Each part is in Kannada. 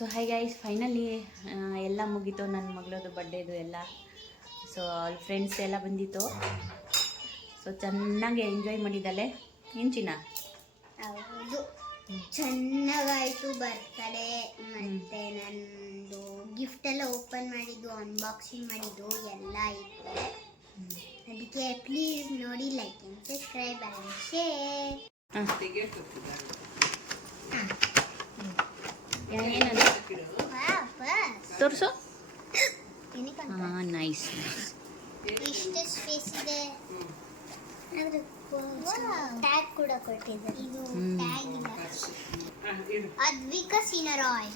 ಸೊ ಹೈ ಗೈಸ್, ಫೈನಲಿ ಎಲ್ಲ ಮುಗೀತು. ನನ್ನ ಮಗಳದು ಬರ್ಡೇದು ಎಲ್ಲ. ಸೊ ಅವ್ಳ ಫ್ರೆಂಡ್ಸ್ ಎಲ್ಲ ಬಂದಿತ್ತು. ಸೊ ಚೆನ್ನಾಗಿ ಎಂಜಾಯ್ ಮಾಡಿದ್ದಾಳೆ. ಚಿನ್ನ? ಹೌದು, ಚೆನ್ನಾಗಾಯಿತು ಬರ್ತಡೇ. ಮತ್ತು ನಂದು ಗಿಫ್ಟ್ ಎಲ್ಲ ಓಪನ್ ಮಾಡಿದ್ದು, ಅನ್ಬಾಕ್ಸಿಂಗ್ ಮಾಡಿದ್ದು ಎಲ್ಲ ಆಯಿತು. ಅದಕ್ಕೆ ಪ್ಲೀಸ್ ನೋಡಿ, like and subscribe and share. ಏನಂತ ತೋರಿಸು. ಹಾಂ, ನೈಸ್. ಇಷ್ಟು ಸ್ಪೇಸ್ ಇದೆ. ಟ್ಯಾಗ್ ಕೂಡ ಕೊಟ್ಟಿದ್ದಾರೆ. ಇದು ಟ್ಯಾಗ್ ಇಲ್ಲ. ಅದ್ವಿಕಾ ಸಿನರಾಯ್.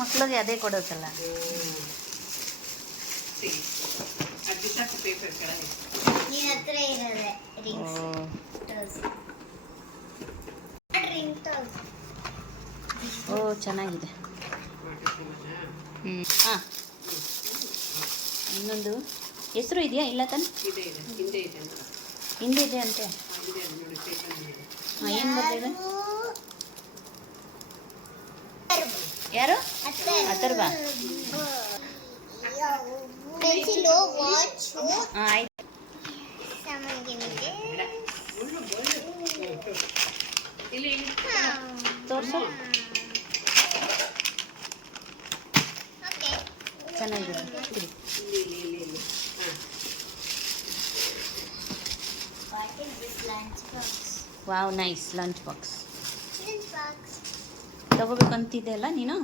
ಮಕ್ಳಿಗೆ ಅದೇ ಕೊಡೋಕ್ಕಲ್ಲ. ನಿನ್ನ ಹತ್ರ ಇರೋದೆ ರಿಂಗ್ಸ್. ಓ, ಚೆನ್ನಾಗಿದೆ. ಹಾಂ, ಇನ್ನೊಂದು ಹೆಸರು ಇದೆಯಾ? ಇಲ್ಲ ತಾನೆ, ಹಿಂದೆ ಇದೆ ಅಂತೆ. ಹಾಂ, ಏನು ಬರ್ತಿದೆ? ಯಾರು? ಅಥರ್ವ. Pencil, watch. ಆಯ್ತು. ತೋರಿಸು. ಚೆನ್ನಾಗಿದೆ. Wow, nice. ಲಂಚ್ ಬಾಕ್ಸ್ ತಗೋಬೇಕಂತಿದೆ ಅಲ್ಲ ನೀನು?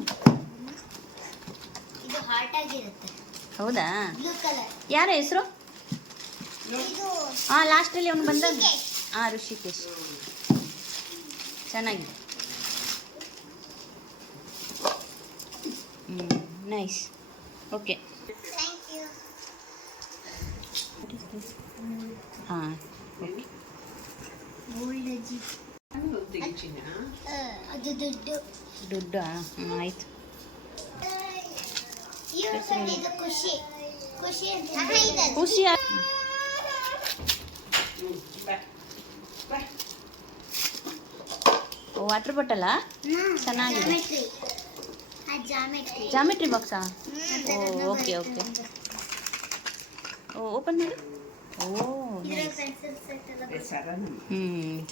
ಇದು ಹಾರ್ಟ್ ಆಗಿರುತ್ತೆ. ಹೌದಾ? Blue colour. ಯಾರ ಹೆಸರು? ಇದು ಹಾಂ, ಲಾಸ್ಟಲ್ಲಿ ಅವ್ನು ಬಂದ. ಹಾಂ, ಋಷಿಕೇಶ್. ಚೆನ್ನಾಗಿದೆ. ನೈಸ್. Okay, thank you. ಹಾಂ, ಓಕೆ. ಗೋಲ್ಡ್ ಅಜ್ಜಿ. ಅದು ದುಡ್ಡು. ಆಯಿತು. ಇದು ಖುಷಿ ಅಂತ. ಖುಷಿ. ವಾಟರ್ ಬಾಟಲಾ? ಚೆನ್ನಾಗಿದೆ. ಜಾಮೆಟ್ರಿ ಬಾಕ್ಸಾ? ಓ, ಓಕೆ ಓಕೆ. ಓ, ಓಪನ್ ಮಾಡು. ಓ,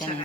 ಚೆನ್ನಾಗಿ.